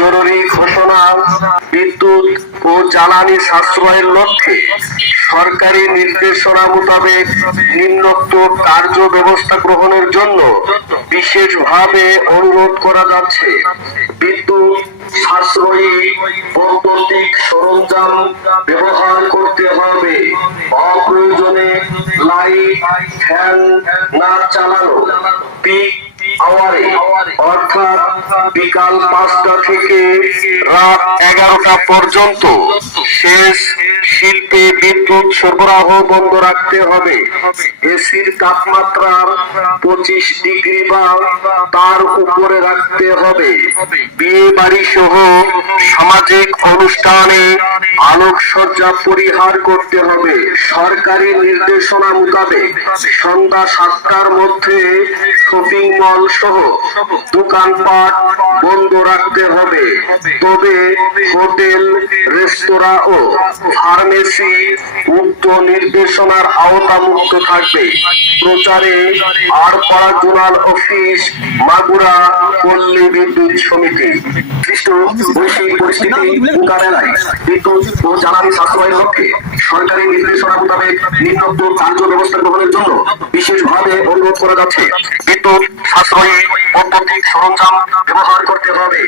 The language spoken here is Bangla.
জরুরি ঘোষণা। বিদ্যুৎ ও জ্বালানি সাশ্রয়ের লক্ষ্যে সরকারি নির্দেশনা মোতাবেক নিম্নোক্ত কার্য ব্যবস্থা গ্রহণের জন্য বিশেষভাবে অনুরোধ করা যাচ্ছে। বিদ্যুৎ সাশ্রয়ী বৈদ্যুতিক সরঞ্জাম ব্যবহার করতে হবে। অপ্রয়োজনে লাইট, ফ্যান না চালানো। পিক আওয়ারে অর্থাৎ বিকাল 5টা থেকে রাত 11টা পর্যন্ত শেষ শিল্পে বিদ্যুৎ সরবরাহ বন্ধ রাখতে হবে। এসির তাপমাত্রা 25 ডিগ্রি বা তার উপরে রাখতে হবে। বিয়ে বাড়ি সহ সামাজিক অনুষ্ঠানে আলোকসজ্জা পরিহার করতে হবে। সরকারি নির্দেশনা মোতাবেক সন্ধ্যা 7টার মধ্যে শপিং মল সহ দোকানপাট বন্ধ রাখতে হবে। তবে হোটেল, রেস্তোরাঁ ও ফার্মেসি উক্ত নির্দেশনার আওতামুক্ত থাকবে। প্রচারে আড়পাড়া জোনাল অফিস, মাগুরা পল্লী বিদ্যুৎ সমিতি। সৃষ্ট বৈশ্বিক পরিস্থিতি মোকাবেলায় বিদ্যুৎ ও জ্বালানি সাশ্রয়ের লক্ষ্যে সরকারি নির্দেশনা মোতাবেক নিম্নোক্ত কার্য ব্যবস্থা গ্রহণের জন্য বিশেষভাবে অনুরোধ করা যাচ্ছে। বিদ্যুৎ সাশ্রয়ী বৈদ্যুতিক সরঞ্জাম ব্যবহার করতে হবে।